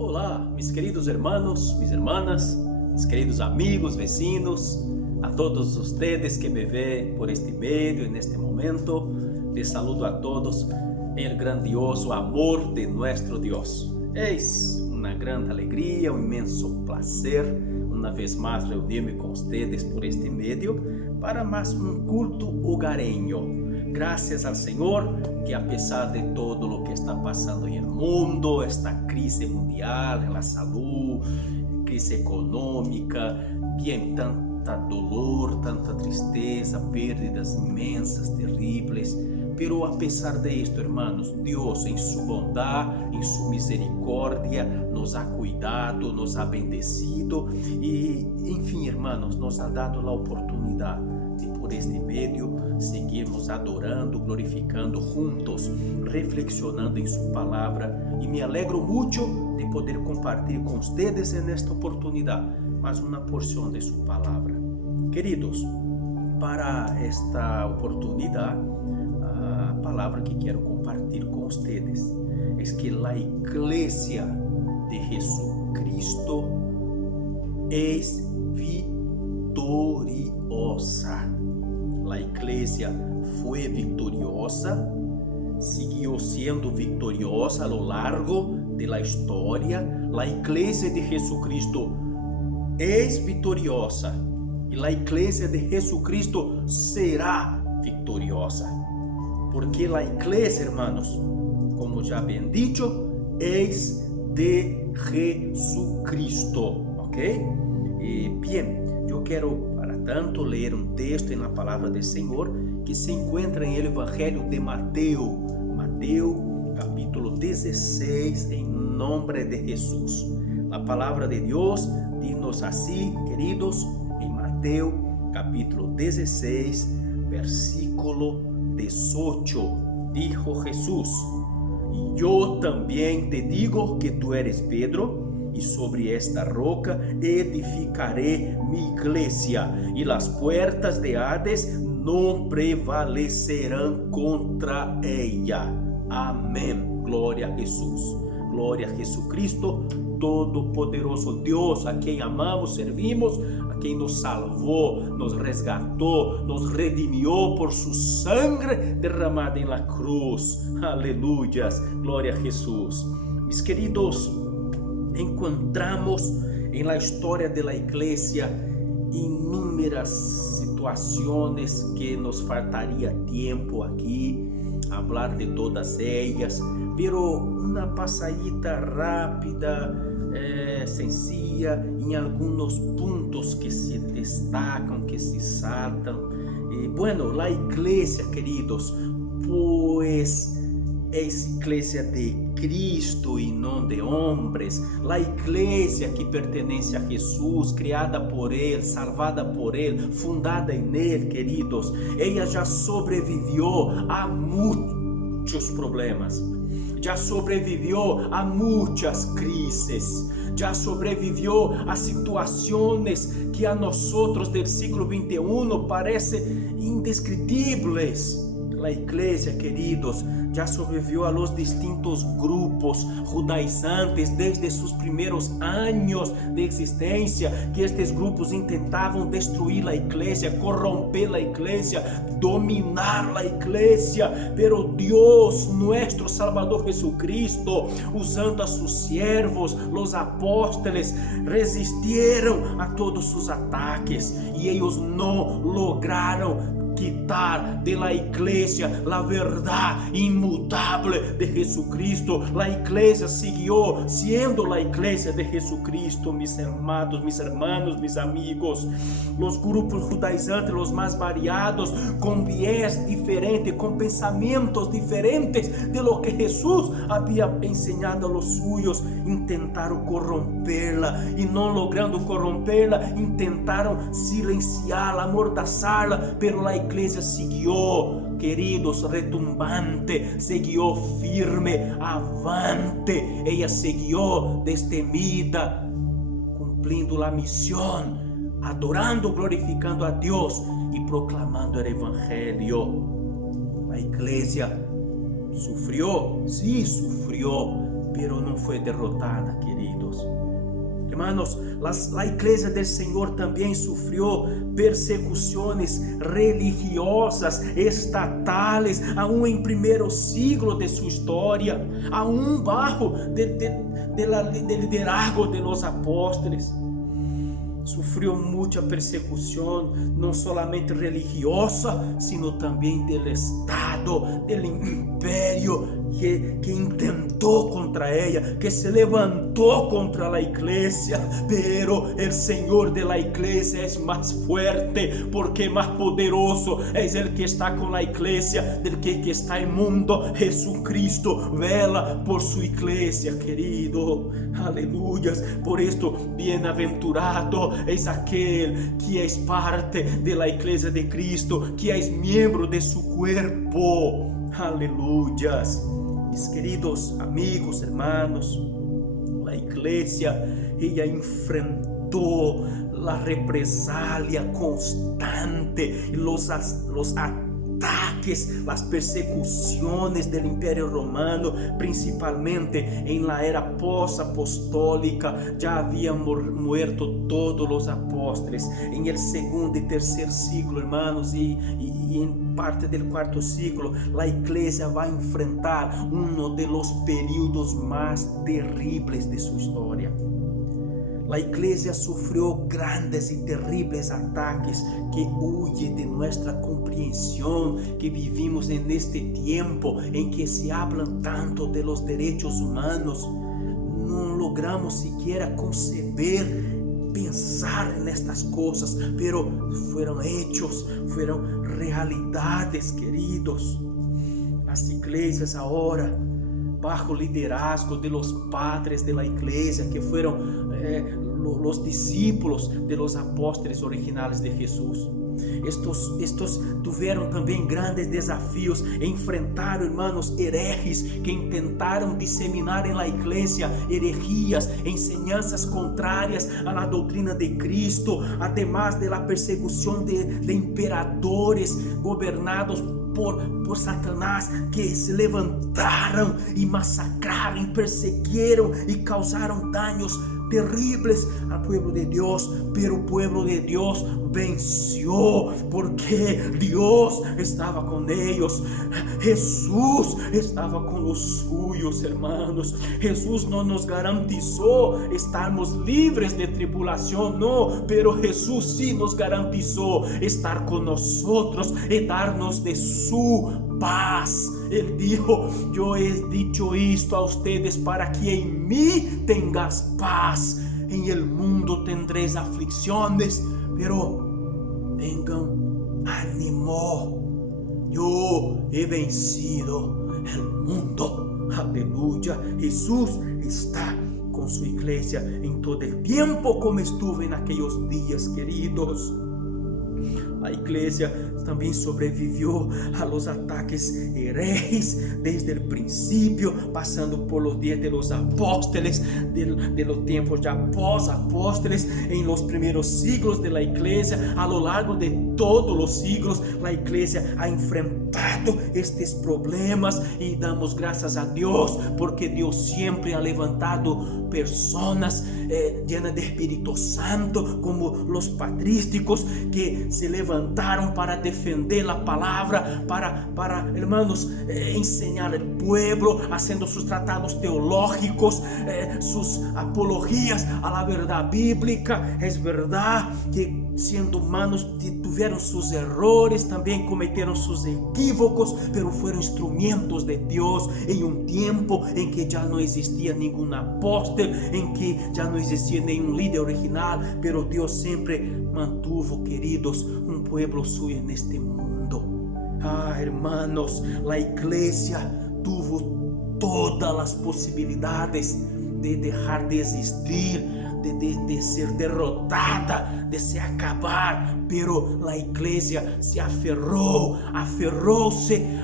Olá, mis queridos hermanos, mis hermanas, mis queridos amigos, vecinos, a todos ustedes que me ven por este medio en este momento, les saludo a todos en el grandioso amor de nuestro Dios. Es una gran alegría, un inmenso placer, una vez más reunirme con ustedes por este medio para más un culto hogareño. Gracias al Señor que a pesar de todo lo que está pasando en el mundo, esta crisis mundial en la salud, crisis económica, bien, tanta dolor, tanta tristeza, pérdidas inmensas, terribles, pero a pesar de esto, hermanos, Dios en su bondad, en su misericordia, nos ha cuidado, nos ha bendecido y, en fin, hermanos, nos ha dado la oportunidad de por este medio seguirmos adorando, glorificando juntos, reflexionando en su palabra, y me alegro mucho de poder compartir con ustedes en esta oportunidad más una porción de su palabra. Queridos, para esta oportunidad, a palavra que quero compartilhar com vocês é que a Igreja de Jesucristo é vitoriosa. A Igreja foi vitoriosa, seguiu sendo vitoriosa a lo largo da história. A Igreja de Jesucristo é vitoriosa e a Igreja de Jesucristo será vitoriosa. Porque a igreja, hermanos, como já bem dicho, es de Jesucristo, ¿ok? Bien, yo quiero para tanto leer un texto en la palabra del Señor que se encuentra en el Evangelio de Mateo, capítulo 16, en nombre de Jesús. La palabra de Dios dice así, queridos, en Mateo, capítulo 16, versículo 18, dijo Jesús: y yo también te digo que tú eres Pedro, y sobre esta roca edificaré mi iglesia, y las puertas de Hades no prevalecerán contra ella. Amén. Gloria a Jesús. Gloria a Jesucristo, Todopoderoso Dios, a quien amamos, servimos, a quien nos salvó, nos resgató, nos redimió por su sangre derramada en la cruz. Aleluyas, gloria a Jesús. Mis queridos, encontramos en la historia de la iglesia inúmeras situaciones que nos faltaría tiempo aquí hablar de todas ellas, pero una pasadita rápida, sencilla, en algunos puntos que se destacan, que se saltan. Bueno, la iglesia, queridos, pues es iglesia de Cristo y no de hombres. La iglesia que pertenece a Jesús, criada por Él, salvada por Él, fundada en Él, queridos, ella ya sobrevivió a muchos problemas, ya sobrevivió a muchas crisis, ya sobrevivió a situaciones que a nosotros del siglo XXI parecen indescriptibles. La iglesia, queridos, ya sobrevivió a los distintos grupos judaizantes desde sus primeros años de existencia, que estos grupos intentaban destruir la iglesia, corromper la iglesia, dominar la iglesia, pero Dios, nuestro Salvador Jesucristo, usando a sus siervos, los apóstoles, resistieron a todos sus ataques y ellos no lograron quitar de la iglesia la verdad inmutable de Jesucristo. La iglesia siguió siendo la iglesia de Jesucristo, mis hermanos, mis hermanos, mis amigos. Los grupos judaizantes, los más variados, con viés diferentes, con pensamientos diferentes de lo que Jesús había enseñado a los suyos, intentaron corromperla y no logrando corromperla, intentaron silenciarla, amordazarla, pero la iglesia siguió, queridos, retumbante, siguió firme, avante. Ella siguió destemida, cumpliendo la misión, adorando, glorificando a Dios y proclamando el evangelio. La iglesia sufrió, sí, sufrió pero não foi derrotada, queridos. Hermanos, a igreja del Senhor também sofreu persecuções religiosas, estatales, aún em primeiro siglo de sua história, aún bajo del liderazgo de los apóstoles. Sofreu muita persecução, não solamente religiosa, sino também do Estado, do império que intentou contra ela, que se levantou contra a igreja. Pero el Senhor de la igreja é mais fuerte, porque mais poderoso é el que está com a igreja del que está no mundo. Jesucristo vela por sua igreja, querido. Aleluia. Por isto, bem-aventurado és aquele que és parte da igreja de Cristo, que és membro de seu corpo. Aleluia. Mis queridos amigos, hermanos, a igreja, ella enfrentou a represália constante, los ataques, las persecuciones del Imperio Romano, principalmente en la era post-apostólica. Ya habían muerto todos los apóstoles en el segundo y tercer siglo, hermanos, y en parte del cuarto siglo, la iglesia va a enfrentar uno de los periodos más terribles de su historia. La iglesia sufrió grandes y terribles ataques que huyen de nuestra comprensión, que vivimos en este tiempo en que se hablan tanto de los derechos humanos. No logramos siquiera conceber, pensar en estas cosas, pero fueron hechos, fueron realidades, queridos. Las iglesias ahora, bajo liderazgo de los padres de la iglesia, que fueron los discípulos de los apóstoles originales de Jesús. Estos tuvieron también grandes desafíos, enfrentaron, hermanos, herejes que intentaron diseminar en la iglesia herejías, enseñanzas contrarias a la doctrina de Cristo, además de la persecución de imperadores gobernados por Satanás, que se levantaram e massacraram, e perseguiram e causaram daños terribles al pueblo de Dios. Pero el pueblo de Dios venció, porque Dios estaba con ellos. Jesús estaba con los suyos, hermanos. Jesús no nos garantizó estarmos libres de tribulación, no, pero Jesús sí nos garantizó estar con nosotros y darnos de su paz. Él dijo: yo he dicho esto a ustedes para que en mí tengas paz. En el mundo tendréis aflicciones, pero tengan ánimo. Yo he vencido el mundo. Aleluya. Jesús está con su iglesia en todo el tiempo, como estuvo en aquellos días, queridos. La iglesia también sobrevivió a los ataques herejes desde el principio, pasando por los días de los apóstoles, de los tiempos ya post-apóstoles, en los primeros siglos de la iglesia. A lo largo de todos los siglos, la iglesia ha enfrentado estos problemas, y damos gracias a Dios, porque Dios siempre ha levantado personas llenas de Espíritu Santo, como los patrísticos, que se levantaron para defender la palabra, para hermanos, enseñar al pueblo, haciendo sus tratados teológicos, sus apologías a la verdad bíblica. Es verdad que siendo humanos tuvieron sus errores, también cometieron sus equívocos, pero fueron instrumentos de Dios en un tiempo en que ya no existía ningún apóstol, en que ya no existía ningún líder original, pero Dios siempre mantuvo, queridos, un pueblo suyo en este mundo. Hermanos, la iglesia tuvo todas las posibilidades de dejar de existir, de ser derrotada, de se acabar, pero la iglesia se aferrou-se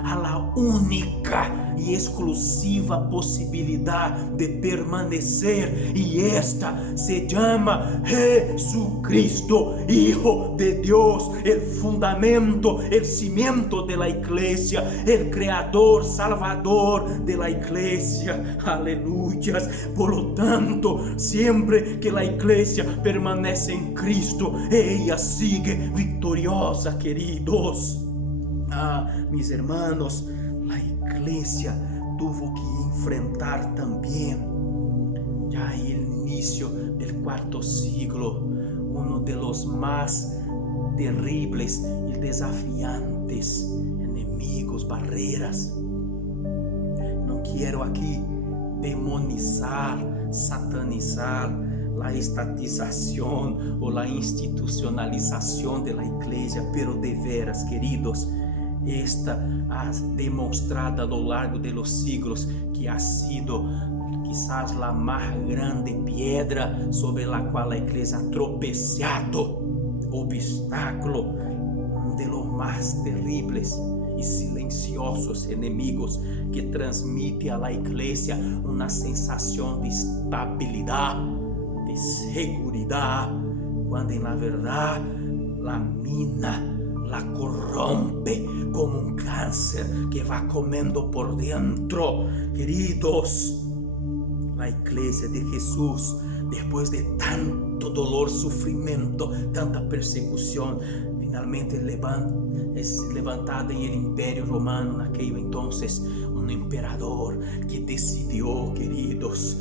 a la única e exclusiva possibilidade de permanecer, e esta se chama Jesucristo, Hijo de Deus, el fundamento, el cimiento de la iglesia, el creador, salvador de la iglesia. Aleluyas. Por lo tanto, siempre que la iglesia permanece en Cristo, ella sigue victoriosa, queridos. Mis hermanos, la iglesia tuvo que enfrentar también, ya en el inicio del cuarto siglo, uno de los más terribles y desafiantes enemigos, barreras. No quiero aquí demonizar, satanizar la estatización o la institucionalización de la iglesia, pero de veras, queridos, esta ha demonstrado a lo largo de los siglos que ha sido quizás la más grande piedra sobre la cual la iglesia ha tropezado, obstáculo de los más terribles y silenciosos enemigos que transmite a la iglesia una sensación de estabilidad, de seguridad, cuando en la verdad la mina, la corrompe como un cáncer que va comiendo por dentro. Queridos, la iglesia de Jesús, después de tanto dolor, sufrimiento, tanta persecución, finalmente es levantada en el imperio romano, en aquel entonces, un emperador que decidió, queridos,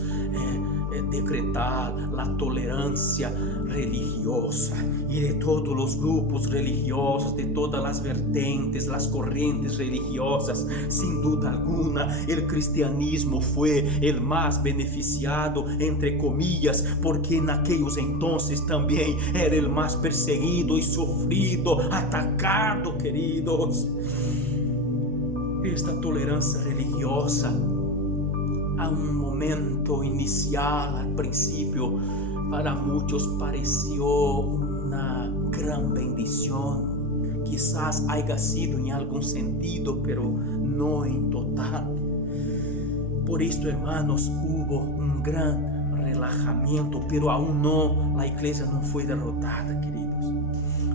decretar la tolerancia religiosa, y de todos los grupos religiosos, de todas las vertientes, las corrientes religiosas, sin duda alguna, el cristianismo fue el más beneficiado, entre comillas, porque en aquellos entonces también era el más perseguido y sufrido, atacado, queridos. Esta tolerancia religiosa, a un momento inicial, al principio, para muchos pareció una gran bendición. Quizás haya sido en algún sentido, pero no en total. Por esto, hermanos, hubo un gran relajamiento, pero aún no, la iglesia no fue derrotada, queridos.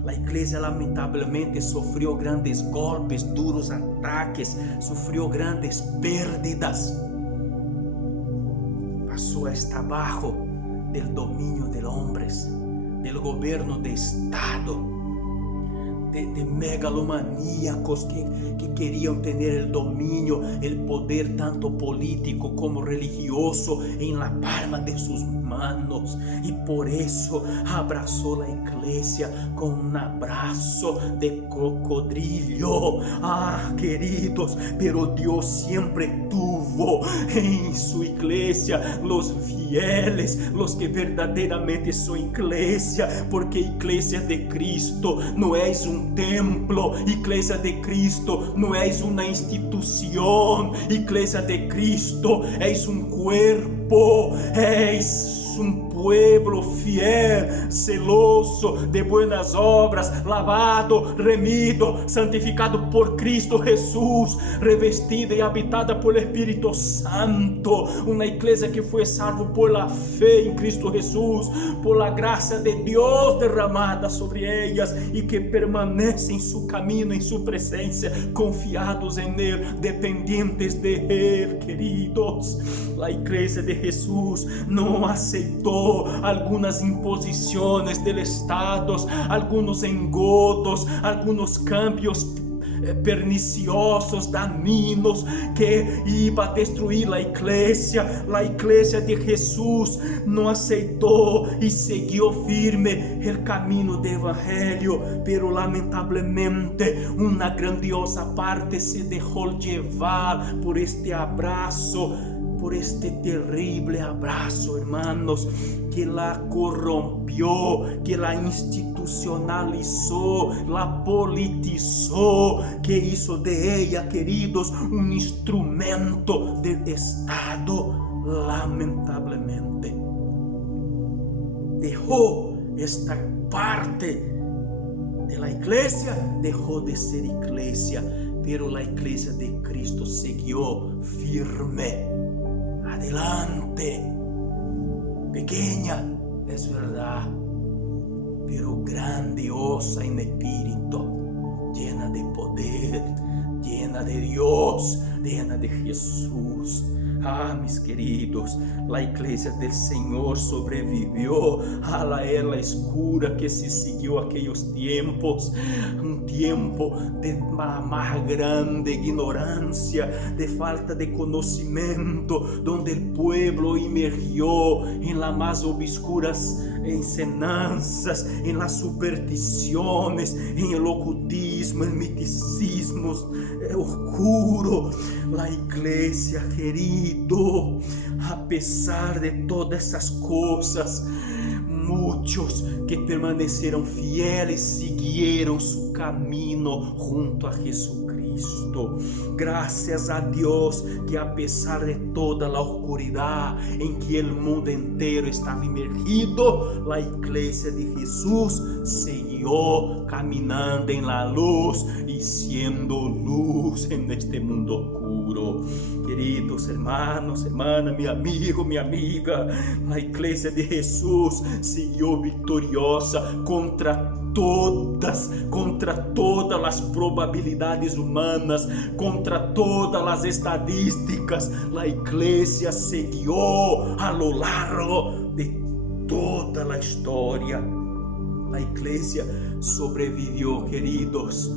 La iglesia lamentablemente sufrió grandes golpes, duros ataques, sufrió grandes pérdidas. Pasó hasta abajo del dominio de hombres, del gobierno de Estado, de megalomaníacos que querían tener el dominio, el poder tanto político como religioso en la palma de sus manos, y por eso abrazó la iglesia con un abrazo de cocodrilo. Queridos, pero Dios siempre tuvo en su iglesia los fieles, los que verdaderamente son iglesia, porque iglesia de Cristo no es un templo, iglesia de Cristo no es una institución, iglesia de Cristo es un cuerpo, es un pueblo fiel, celoso de buenas obras, lavado, remido, santificado por Cristo Jesús, revestida y habitada por el Espíritu Santo, una iglesia que fue salvo por la fe en Cristo Jesús, por la gracia de Dios derramada sobre ellas, y que permanece en su camino, en su presencia, confiados en Él, dependientes de Él, queridos. La iglesia de Jesús no aceptó algunas imposiciones del Estado, algunos engodos, algunos cambios perniciosos, dañinos, que iba a destruir la iglesia de Jesús no aceptó y siguió firme el camino del evangelio, pero lamentablemente una grandiosa parte se dejó llevar por este abrazo, por este terrible abrazo, hermanos, que la corrompió, que la institucionalizó, la politizó, que hizo de ella, queridos, un instrumento del Estado, lamentablemente. dejó esta parte de la iglesia, dejó de ser iglesia, pero la iglesia de Cristo siguió firme, adelante, pequeña, es verdad, pero grandiosa en espíritu, llena de poder, llena de Dios, llena de Jesús. Ah, mis queridos, la iglesia del Señor sobrevivió a la era oscura que se siguió aquellos tiempos, un tiempo de la más grande ignorancia, de falta de conocimiento, donde el pueblo emergió en las más obscuras enseñanzas, en las supersticiones, en el ocultismo, el misticismo oscuro. La iglesia, querido, a pesar de todas esas cosas, muchos que permaneceram fieles siguieron su camino junto a Jesucristo. Gracias a Dios que a pesar de toda la oscuridad en que el mundo entero estaba inmergido, la iglesia de Jesús siguió caminando en la luz y siendo luz en este mundo oscuro. Queridos hermanos, hermana, mi amigo, mi amiga, la iglesia de Jesús siguió victoriosa contra todas las probabilidades humanas, contra todas las estadísticas. La iglesia siguió a lo largo de toda la historia. La iglesia sobrevivió, queridos,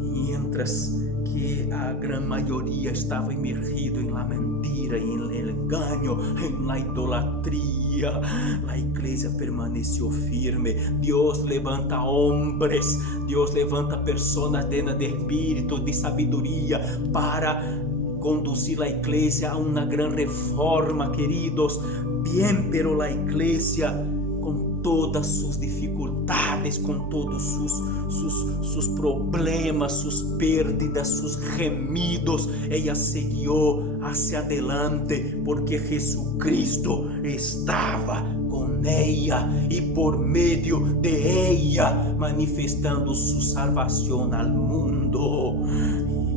mientras que a gran mayoría estava imergido em la mentira, em el engaño, en la idolatría. La iglesia permaneceu firme. Dios levanta hombres, Dios levanta personas llenas de espírito, de sabiduría, para conduzir la iglesia a una gran reforma, queridos. Bien, pero la iglesia, con todas sus dificultades, con todos sus problemas, sus pérdidas, sus gemidos, ella siguió hacia adelante, porque Jesucristo estaba con ella y por medio de ella manifestando su salvación al mundo.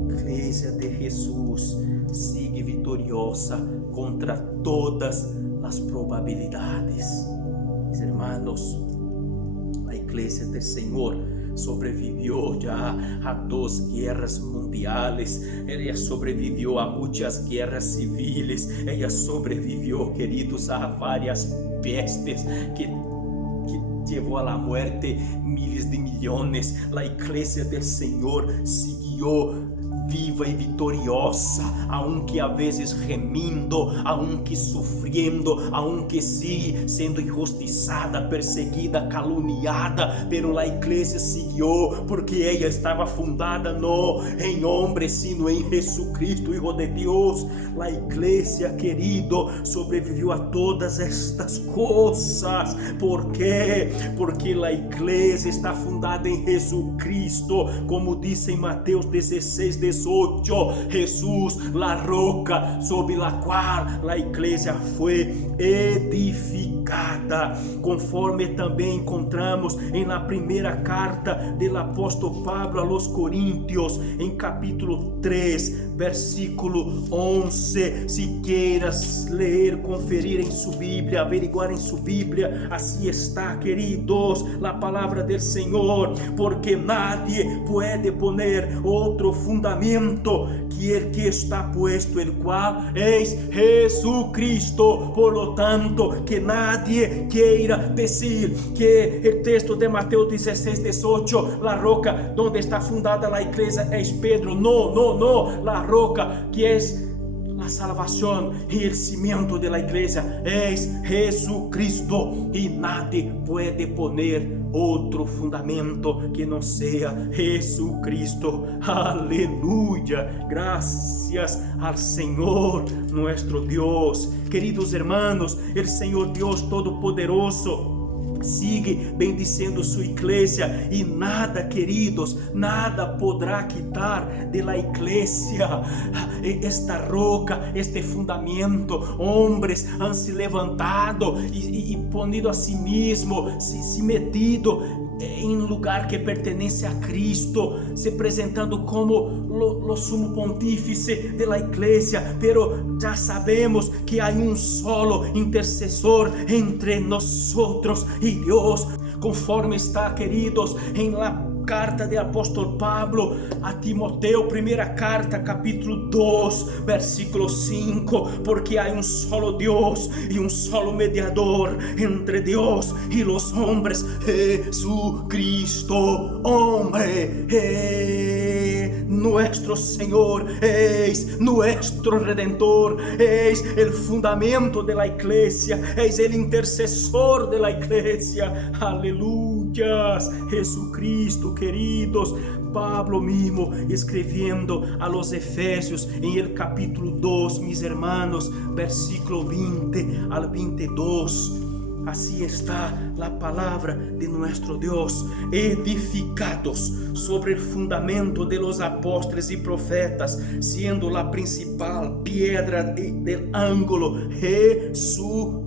Iglesia de Jesús sigue victoriosa contra todas las probabilidades. Mis hermanos, la iglesia del Señor sobrevivió ya a 2 guerras mundiales, ella sobrevivió a muchas guerras civiles, ella sobrevivió, queridos, a varias pestes que llevó a la muerte miles de millones. La iglesia del Señor siguió viva e vitoriosa, aunque a vezes gemindo, aunque sufriendo, aunque sigue sendo injustiçada, perseguida, caluniada, pero la iglesia siguió, porque ella estava fundada no em homens, sino em Jesucristo, Hijo de Deus. La iglesia, querido, sobreviveu a todas estas coisas. ¿Por quê? Porque la iglesia está fundada em Jesucristo, como diz em Mateus 16:18, Jesús, la roca sobre la cual la iglesia fue edificada, conforme também encontramos em la primeira carta del apóstolo Pablo a los Coríntios, em capítulo 3, versículo 11. Si quieras leer, conferir em su Bíblia, averiguar em su Bíblia, assim está, queridos, la palabra del Señor, porque nadie puede poner outro fundamento que el que está puesto, el cual es Jesucristo. Por lo tanto, que nadie quiera decir que el texto de Mateo 16:18, la roca donde está fundada la iglesia es Pedro. No, la roca que es la salvación y el cimiento de la iglesia es Jesucristo, y nadie puede poner otro fundamento que no sea Jesucristo. Aleluya, gracias al Señor nuestro Dios. Queridos hermanos, el Señor Dios Todopoderoso sigue bendiciendo sua iglesia y nada, queridos, nada podrá quitar de la iglesia esta roca, este fundamento. Hombres han se levantado y ponido a sí mismo, se metido em lugar que pertence a Cristo, se apresentando como lo sumo pontífice de la iglesia, pero já sabemos que há solo intercessor entre nosotros y Dios, conforme está, queridos, en la carta do apóstolo Pablo a Timoteo, primeira carta, capítulo 2, versículo 5, porque há solo Deus e solo mediador entre Deus e los hombres, Jesucristo, hombre, nuestro Senhor, eis nuestro Redentor, eis el fundamento de la iglesia, eis el intercessor de la iglesia, aleluias, Jesucristo, queridos. Pablo mismo escrevendo a los Efesios en el capítulo 2, mis hermanos, versículo 20 al 22. Así está la palabra de nuestro Dios, edificados sobre el fundamento de los apóstoles y profetas, siendo la principal piedra del ángulo Jesucristo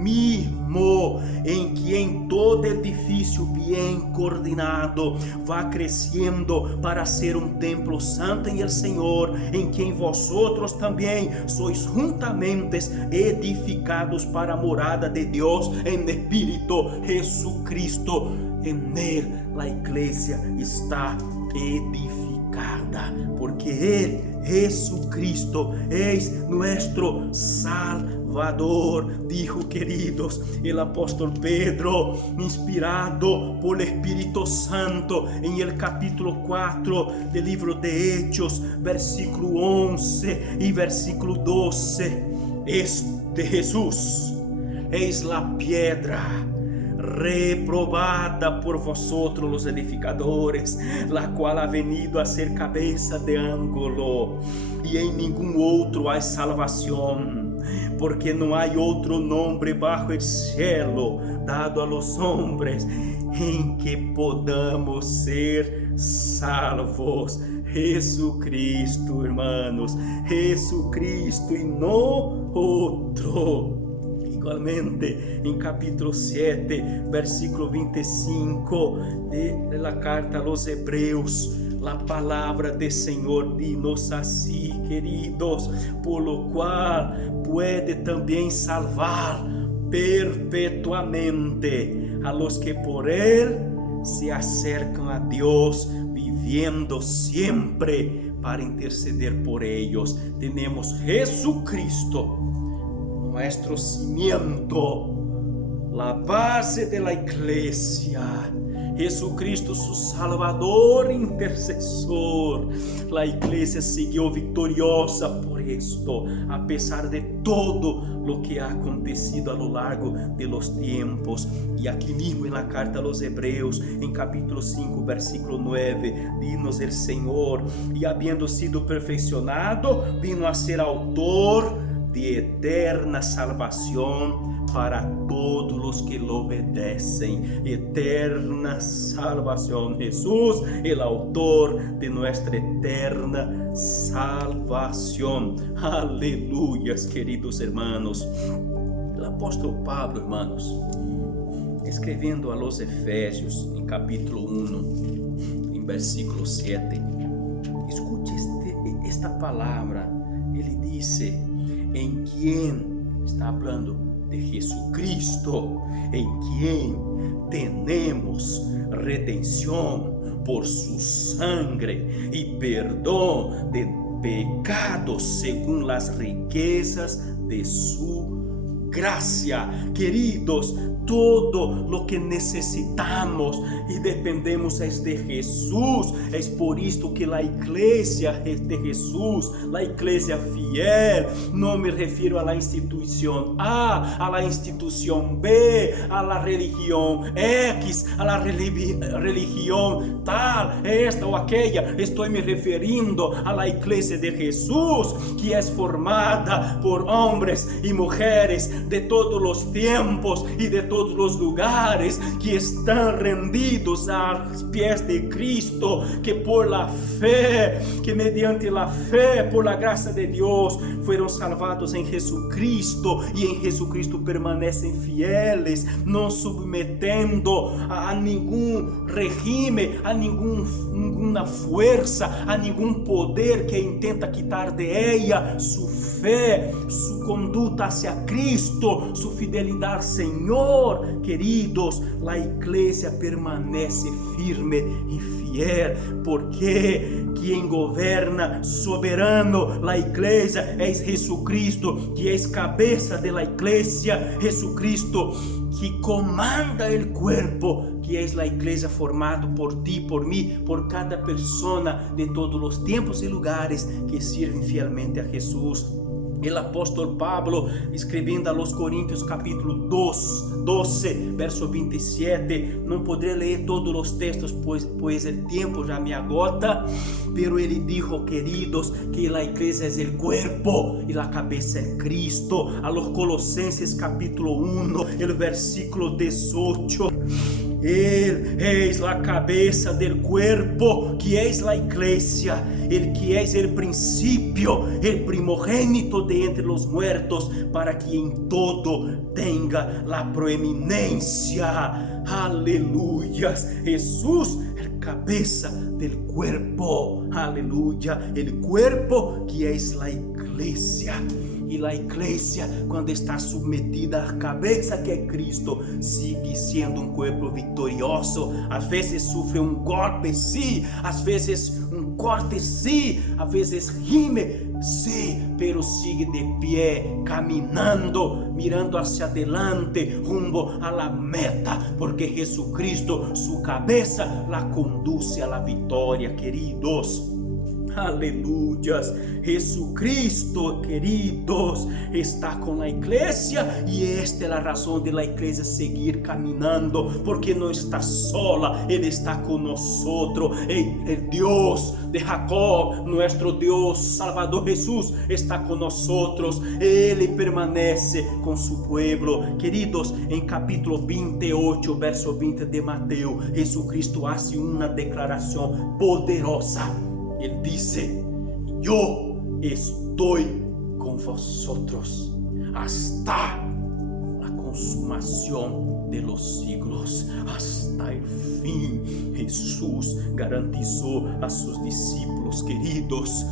mismo, em quem todo edifício bem coordenado va crescendo para ser templo santo em el Senhor, em quem vosotros também sois juntamente edificados para a morada de Deus em Espírito Jesucristo. En él la iglesia está edificada, porque Él, Jesucristo, es nuestro Salvador, dijo, queridos, el apóstol Pedro, inspirado por el Espíritu Santo, en el capítulo 4 del libro de Hechos, versículo 11 y versículo 12, este Jesús es la piedra reprobada por vosotros los edificadores, la cual ha venido a ser cabeza de ángulo, y en ningún otro hay salvación, porque no hay otro nombre bajo el cielo dado a los hombres en que podamos ser salvos. Jesucristo, hermanos, Jesucristo y no otro. Igualmente, em capítulo 7, versículo 25 de la carta a los Hebreos, la palabra del Señor dinos así, queridos, por lo cual puede también salvar perpetuamente a los que por Él se acercan a Dios, viviendo siempre para interceder por ellos. Tenemos Jesucristo, nuestro cimiento, la base de la iglesia. Jesucristo, su Salvador, intercesor. La iglesia siguió victoriosa por esto, a pesar de todo lo que ha acontecido a lo largo de los tiempos. Y aquí mismo en la carta a los Hebreos, en capítulo 5, versículo 9, dinos el Señor, y habiendo sido perfeccionado, vino a ser autor de eterna salvación para todos los que lo obedecen. Eterna salvación. Jesús, el autor de nuestra eterna salvación. Aleluyas, queridos hermanos. El apóstolo Pablo, hermanos, escrevendo a los Efesios, en capítulo 1, en versículo 7, escute esta palabra. Ele dice: en quien, está hablando de Jesucristo, en quien tenemos redención por su sangre y perdón de pecados según las riquezas de su gracia. Queridos, todo lo que necesitamos y dependemos es de Jesús. Es por esto que la iglesia es de Jesús, la iglesia fiel. No me refiero a la institución A, a la institución B, a la religión X, a la religión tal, esta o aquella. Estoy me refiriendo a la iglesia de Jesús, que es formada por hombres y mujeres de todos los tiempos y de todos los lugares, que están rendidos a los pies de Cristo, que por la fe, que mediante la fe, por la gracia de Dios, fueron salvados en Jesucristo, y en Jesucristo permanecen fieles, no submetiendo a ningún régimen, a ninguna fuerza, a ningún poder que intenta quitar de ella su fe, su conducta hacia Cristo, su fidelidad al Señor. Queridos, la iglesia permanece firme y fiel, porque quien gobierna soberano la iglesia es Jesucristo, que es cabeza de la iglesia. Jesucristo que comanda el cuerpo, que es la iglesia formado por ti, por mí, por cada persona de todos los tiempos y lugares que sirven fielmente a Jesús. El apóstolo Pablo, escribiendo a los Corintios capítulo 12, verso 27, no podré leer todos los textos, pues el tiempo ya me agota, pero él dijo, queridos, que la iglesia es el cuerpo y la cabeza es Cristo. A los Colosenses capítulo 1, el versículo 18, Él es la cabeza del cuerpo, que es la iglesia, el que es el principio, el primogénito de entre los muertos, para que en todo tenga la preeminencia. Aleluya. Jesús, el cabeza del cuerpo. Aleluya. El cuerpo que es la iglesia. Y la iglesia, cuando está submetida a cabeza que é Cristo, sigue sendo um corpo vitorioso. Às vezes sofre um golpe, sim. Às vezes um corte, sim. Às vezes gime, sim. Pero sigue de pie, caminando, mirando hacia adelante, rumbo a la meta. Porque Jesucristo, su cabeza, la conduce a la victoria, queridos. Aleluyas. Jesucristo, queridos, está com a igreja, e esta é a razão de la igreja seguir caminhando, porque não está sola, Ele está conosco. El Deus de Jacob, nuestro Deus Salvador Jesús, está conosco. Ele permanece com su pueblo. Queridos, em capítulo 28, verso 20 de Mateus, Jesucristo hace uma declaração poderosa. Ele disse: eu estou com vosotros hasta a consumação de los siglos, hasta el fim. Jesus garantizou a seus discípulos, queridos: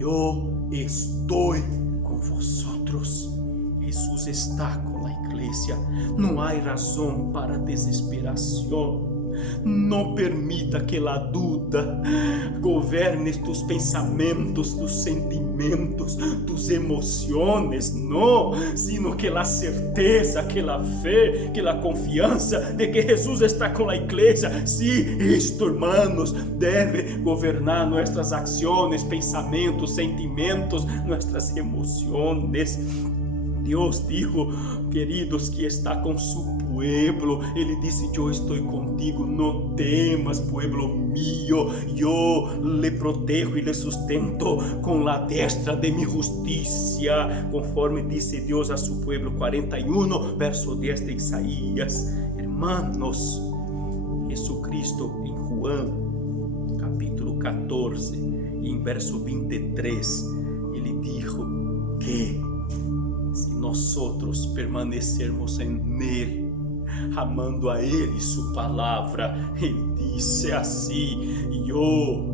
eu estou com vosotros. Jesus está com a igreja. Não há razão para desesperação. Não permita que a dúvida governe tus pensamentos, tus sentimentos, tus emociones, não, sino que a certeza, que a fé, que a confiança de que Jesus está com a igreja. Sí, isto, hermanos, deve governar nossas ações, pensamentos, sentimentos, nossas emoções. Deus dijo, queridos, que está com su pueblo. Ele disse: eu estou contigo, não temas, pueblo mío, eu le protejo e le sustento com la destra de mi justicia, conforme disse Deus a su pueblo. 41, verso 10 de Isaías. Hermanos, Jesucristo em Juan, capítulo 14, e em verso 23, ele dijo que se nosotros permanecermos en Él, amando a Él y su palabra, Él dice así: yo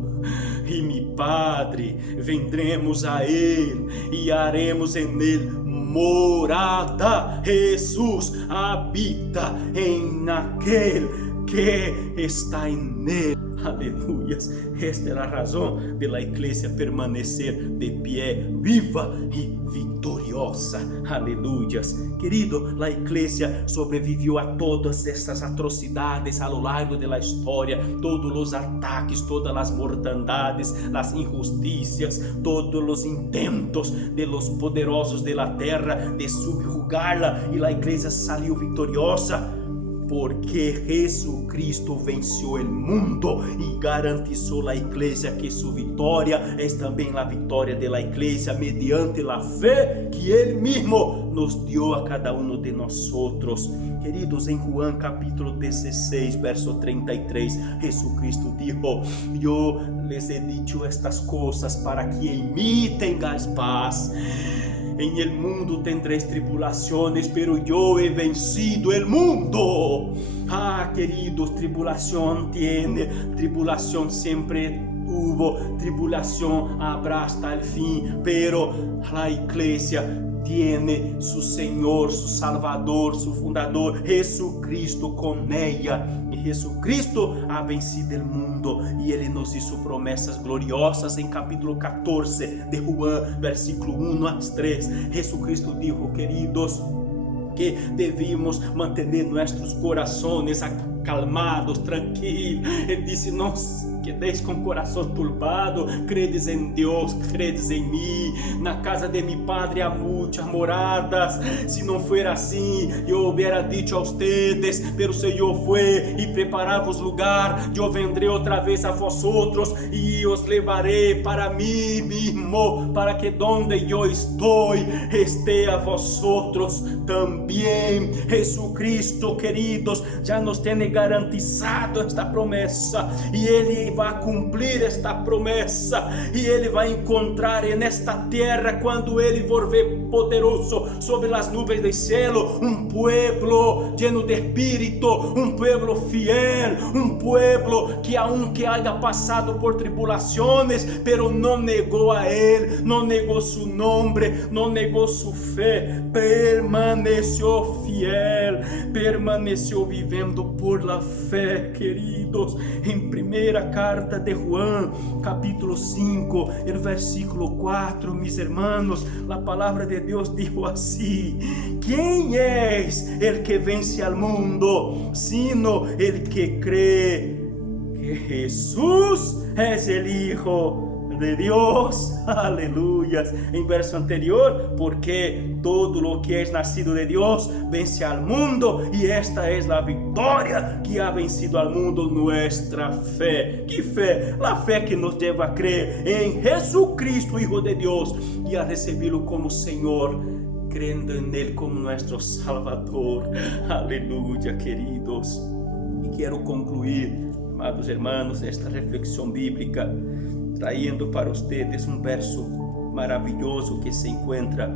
y mi Padre vendremos a Él y haremos en Él morada. Jesús habita en aquel que está en Él. Aleluias. Esta é a razão de la igreja permanecer de pie, viva e vitoriosa. Aleluias. Querido, la igreja sobreviviu a todas essas atrocidades a lo largo de la história, todos os ataques, todas as mortandades, as injusticias, todos os intentos de los poderosos de la terra de subjugarla, e la igreja saliu vitoriosa. porque Jesucristo venció o mundo e garantizou a igreja que sua vitória é também a vitória da igreja mediante a fé que Ele mesmo nos deu a cada um de nós. Queridos, em Juan capítulo 16, verso 33, Jesucristo dijo: eu les he dicho estas coisas para que em mim tengáis paz. En el mundo tendréis tribulaciones, pero yo he vencido el mundo. Queridos, tribulación siempre hubo, tribulación habrá hasta el fin, pero la iglesia tiene su Señor, su Salvador, su Fundador, Jesucristo con ella. E Jesucristo ha vencido o mundo e Ele nos hizo promessas gloriosas em capítulo 14 de Juan, versículo 1 a 3. Jesucristo dijo, queridos, que debemos manter nossos corações acalmados, tranquilos. Ele disse, não quedeis com o coração turbado, credes em Deus, credes em mim. Na casa de mi Padre há muitas moradas. Se não for assim, eu hubiera dicho a ustedes, pero o Senhor foi e preparava-vos lugar. Eu vendré outra vez a vosotros e os levarei para mim mesmo, para que donde eu estou, esté a vosotros também. Jesucristo, queridos, já nos tem garantizado esta promessa e Ele vai cumprir esta promessa e Ele vai encontrar nesta terra, quando Ele for ver poderoso sobre as nuvens do céu, pueblo lleno de espírito, pueblo fiel, pueblo que aunque haya passado por tribulações, pero não negou a Ele, não negou su nombre, não negou su fé, permaneceu fiel, permaneceu vivendo por la fé, queridos. Em primeira carta de Juan, capítulo 5, el versículo 4, mis hermanos, la palabra de Dios dijo así: ¿Quién es el que vence al mundo, sino el que cree que Jesús es el Hijo de Dios? Aleluya. En verso anterior, porque todo lo que es nacido de Dios vence al mundo, y esta es la victoria que ha vencido al mundo, nuestra fe. ¿Qué fe? La fe que nos lleva a creer en Jesucristo, Hijo de Dios, y a recibirlo como Señor, creyendo en Él como nuestro Salvador. Aleluya, queridos. Y quiero concluir, amados hermanos, esta reflexión bíblica trayendo para ustedes um verso maravilhoso que se encontra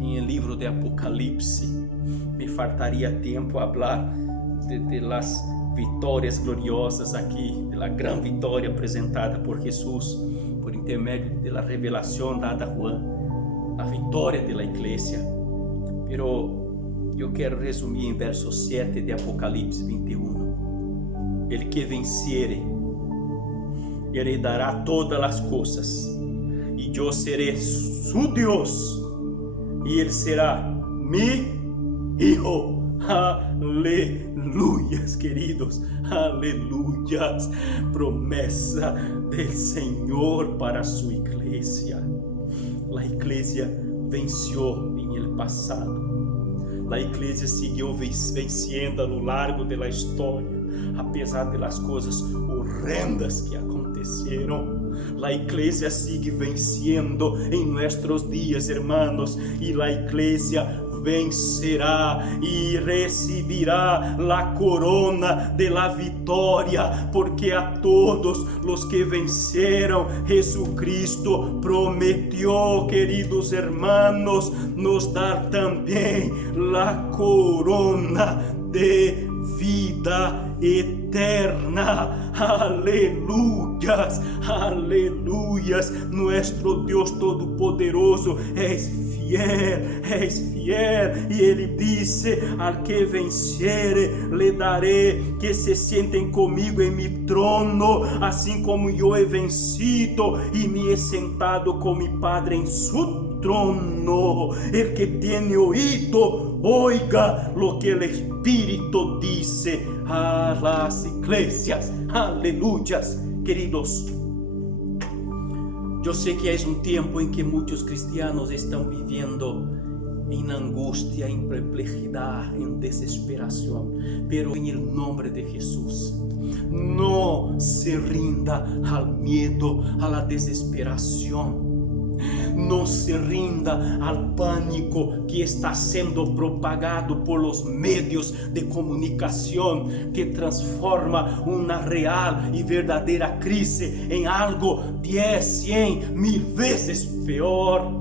em el livro de Apocalipse. Me faltaria tempo a falar de las vitórias gloriosas aqui, de la gran vitória apresentada por Jesus por intermédio de la revelação dada a Juan, a vitória de la igreja. Pero eu quero resumir em verso 7 de Apocalipse 21. El que venciere heredará todas as coisas, e eu serei su Deus, e ele será mi hijo. Aleluias, queridos, aleluias. Promessa del Senhor para sua igreja. A igreja venceu em el passado, a igreja seguiu vencendo no largo da história, apesar das coisas horrendas que aconteceram. A igreja sigue vencendo em nossos dias, hermanos, e a igreja vencerá e recibirá a corona de la vitória, porque a todos os que venceram, Jesucristo prometeu, queridos hermanos, nos dar também a corona de vida eterna. Aleluyas, aleluyas. Nuestro Deus Todo-Poderoso es fiel, e Ele disse: al que venciere, le daré que se sientem comigo em mi trono, assim como eu he vencido e me he sentado com mi Padre em su trono. El que tiene oído, oiga lo que el Espíritu dice a las iglesias. Aleluyas, queridos. Eu sei que é um tempo em que muitos cristianos estão vivendo en angustia, en perplejidad, en desesperación. Pero en el nombre de Jesús, no se rinda al miedo, a la desesperación. No se rinda al pánico que está siendo propagado por los medios de comunicación, que transforma una real y verdadera crisis en algo 10, 100, 1000 veces peor.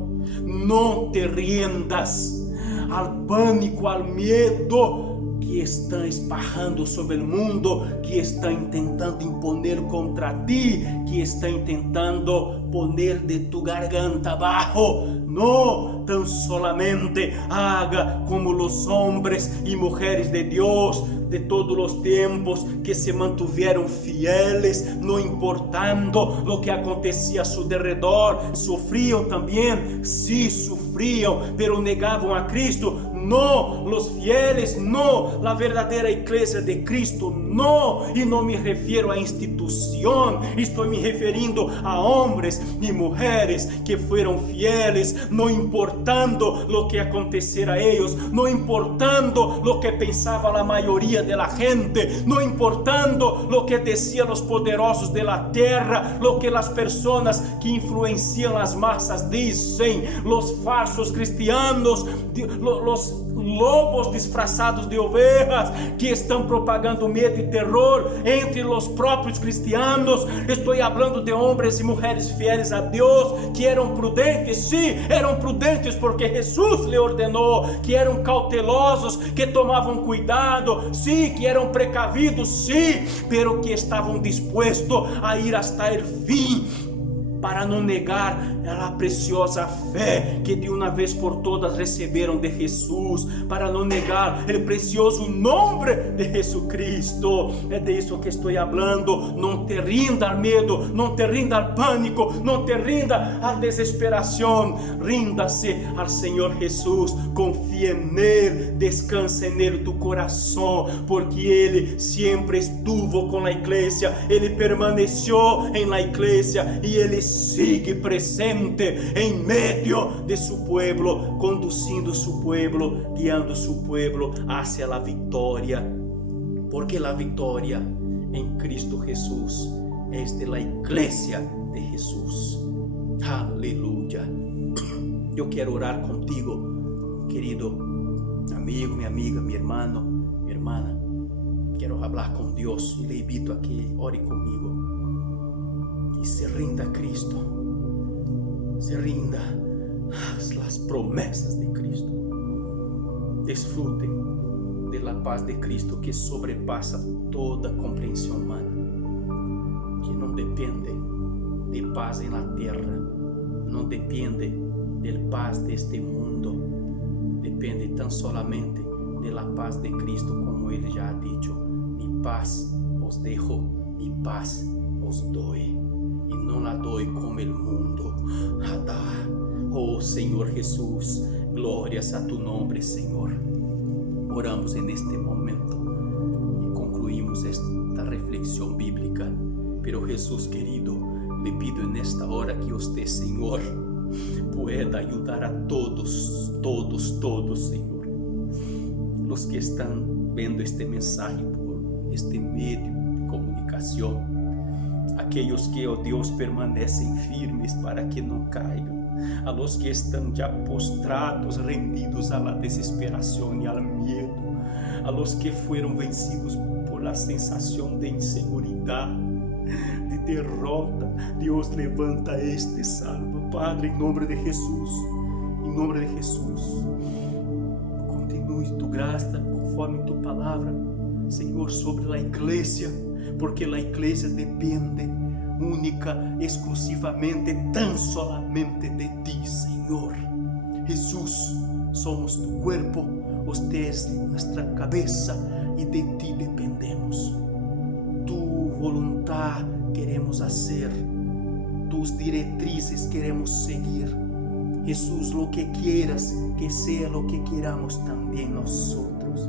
No te rindas al pánico, al miedo que están esparrando sobre el mundo, que están intentando imponer contra ti, que están intentando poner de tu garganta abajo. No, tan solamente haga como los hombres y mujeres de Dios de todos los tiempos, que se mantuvieron fieles, no importando lo que acontecía a su derredor. Sufrían también, sí, sufrían, pero negaban a Cristo. No, los fieles, no, la verdadera iglesia de Cristo, no. Y no me refiero a institución, estoy me referindo a hombres y mujeres que fueron fieles, no importando lo que aconteciera a ellos, no importando lo que pensaba la mayoría de la gente, no importando lo que decían los poderosos de la tierra, lo que las personas que influencian las masas dicen, los falsos cristianos, los lobos disfrazados de ovejas que estão propagando medo e terror entre os próprios cristianos. Estou falando de homens e mulheres fieles a Deus, que eram prudentes, sim, eram prudentes porque Jesus lhe ordenou, que eram cautelosos, que tomavam cuidado, sim, que eram precavidos, sim, pero que estavam dispostos a ir hasta el fim, para não negar a preciosa fé que de uma vez por todas receberam de Jesus, para não negar o precioso nome de Jesucristo. É de isso que estou falando. Não te rinda ao medo, não te rinda ao pânico, não te rinda à desesperação. Rinda-se ao Senhor Jesus, confia nele, descansa nele tu coração, porque Ele sempre estuvo com a igreja, Ele permaneceu em la igreja e Ele sigue presente en medio de su pueblo, conduciendo su pueblo, guiando su pueblo hacia la victoria, porque la victoria en Cristo Jesús es de la iglesia de Jesús. Aleluya. Yo quiero orar contigo, querido amigo, mi amiga, mi hermano, mi hermana. Quiero hablar con Dios y le invito a que ore conmigo y se rinda a Cristo. Se rinda las promesas de Cristo. Desfruten de la paz de Cristo que sobrepasa toda comprensión humana, que no depende de paz en la tierra, no depende del paz de este mundo, depende tan solamente de la paz de Cristo, como Él ya ha dicho: mi paz os dejo, mi paz os doy. E não la doy como el mundo a dar. Oh Senhor Jesus, glórias a tu nome, Senhor. Oramos en este momento e concluímos esta reflexión bíblica. Pero Jesús querido, le pido en esta hora que usted, Senhor, pueda ayudar a todos, Senhor, los que están viendo este mensaje por este medio de comunicación. Aquellos que, oh Dios, permanecen firmes para que no caigan, a los que están ya postrados, rendidos a la desesperación y al miedo, a los que fueron vencidos por la sensación de inseguridad, de derrota. Dios, levanta este salvo, Padre, en nombre de Jesús, en nombre de Jesús. Continúe tu gracia conforme tu palabra, Senhor, sobre la iglesia, porque la iglesia depende única, exclusivamente, tan solamente de ti, Senhor. Jesús, somos tu cuerpo, usted es nuestra cabeza y de ti dependemos. Tu voluntad queremos hacer, tus directrices queremos seguir. Jesús, lo que quieras, que sea lo que queramos también nosotros.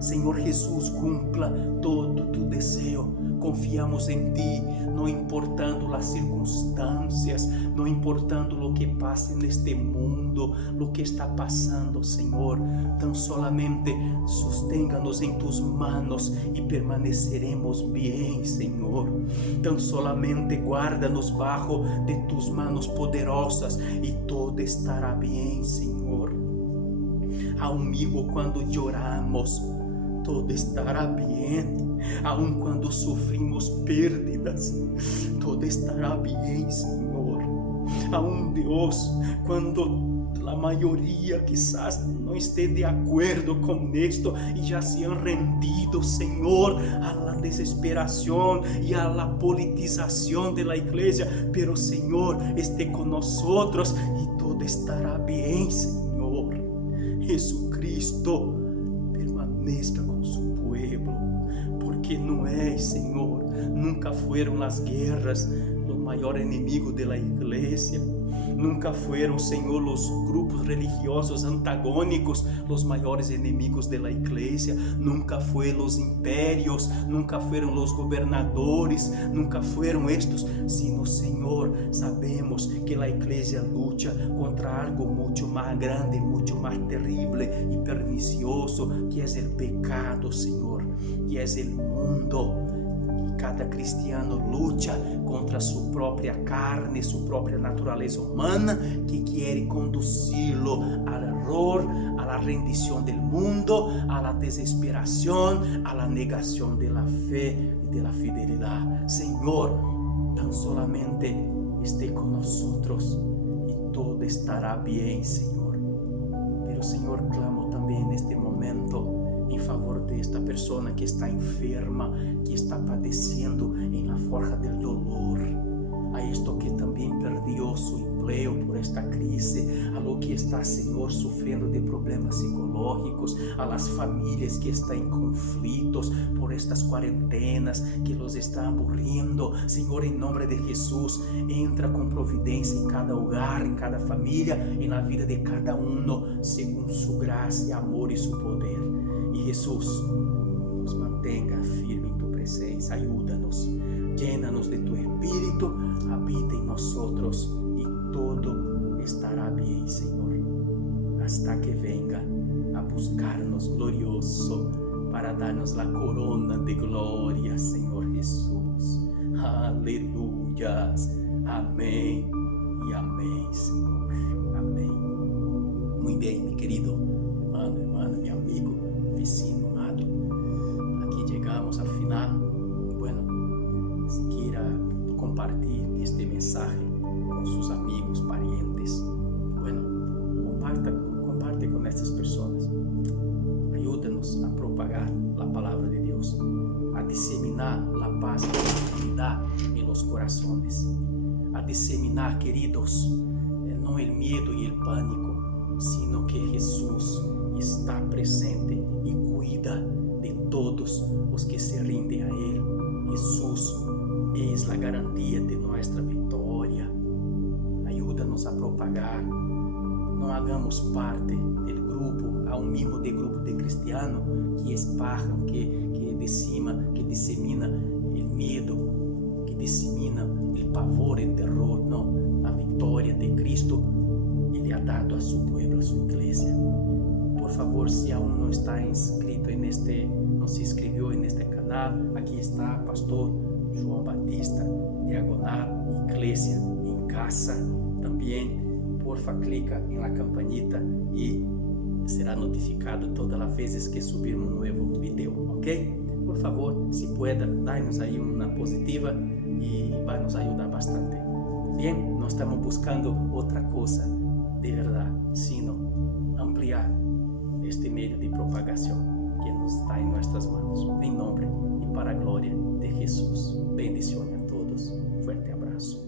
Senhor Jesus, cumpla todo tu desejo. Confiamos em ti, não importando as circunstâncias, não importando o que passa neste mundo, o que está passando, Senhor. Tão solamente sosténganos em tus manos e permaneceremos bem, Senhor. Tão solamente guarda-nos bajo de tus manos poderosas e todo estará bem, Senhor. Amigo, quando choramos, todo estará bem. Aun quando sofrimos perdas, todo estará bem, Senhor. Aun Deus, quando a maioria quizás não esteja de acordo com isto e já se han rendido, Senhor, a la desesperação e a la politização de la igreja, pero Senhor, este com nós e todo estará bem, Senhor. Jesucristo, permaneça com su pueblo, porque não é, Senhor, nunca foram as guerras o maior inimigo da igreja, nunca foram, Senhor, os grupos religiosos antagônicos os maiores inimigos da igreja, nunca foram os impérios, nunca foram os governadores, nunca foram estes, sino, Senhor, sabemos que a igreja luta contra algo muito mais grande, muito mais terrível e pernicioso, que é o pecado, Senhor, que é o mundo. Cada cristiano luta contra sua própria carne, sua própria natureza humana, que quer conduzi-lo ao erro, à rendição do mundo, à desesperação, à negação da fé e da fidelidade. Senhor, tão solamente esteja conosco e todo estará bem, Senhor. Pero, Senhor, clamo também neste momento em favor desta pessoa que está enferma, que está padecendo em la forja del dolor, a isto que também perdeu seu emprego por esta crise, a lo que está, Senhor, sofrendo de problemas psicológicos, a las famílias que estão em conflitos por estas quarentenas que los está aburrindo. Senhor, em nome de Jesus, entra com providência em cada hogar, em cada família, em la vida de cada um, segundo sua graça, amor e seu poder. E Jesus, nos mantenha firme em tu presença, ajuda-nos, llena-nos de tu Espírito, habita em nós e todo estará bem, Senhor, hasta que venga a buscar-nos glorioso para dar-nos a corona de glória, Senhor Jesus. Aleluias, amém e amém, Senhor, amém. Muito bem, meu querido irmão, irmã, meu amigo, vecino amado, aqui chegamos ao final. Bueno, se quiera compartir este mensaje com seus amigos, parientes, bueno, comparte com estas pessoas. Ajuda-nos a propagar a palavra de Deus, a disseminar a paz e a tranquilidade em los corazones, a disseminar, queridos, não o medo e o pânico, sino que Jesus está presente e cuida de todos os que se rendem a Ele. Jesus é a garantia de nossa vitória. Ajuda-nos a propagar. Não hagamos parte do grupo, ao mesmo de grupo de cristianos que esparram, que dissemina o medo, que dissemina o pavor, o terror. Não, a vitória de Cristo Ele ha dado a seu povo, a sua igreja. Por favor, se aún não está inscrito não se inscreveu neste canal, aqui está Pastor João Batista, Diagonal Iglesia em Casa. Também, porfa, clica em la campanita e será notificado todas as vezes que subirmos um novo vídeo, ok? Por favor, se pueda, dá-nos aí uma positiva e vai nos ajudar bastante. Bem, não estamos buscando outra coisa de verdade, sino ampliar este meio de propagação que nos está em nossas mãos. Em nome e para a glória de Jesus. Bendiciones a todos. Fuerte abraço.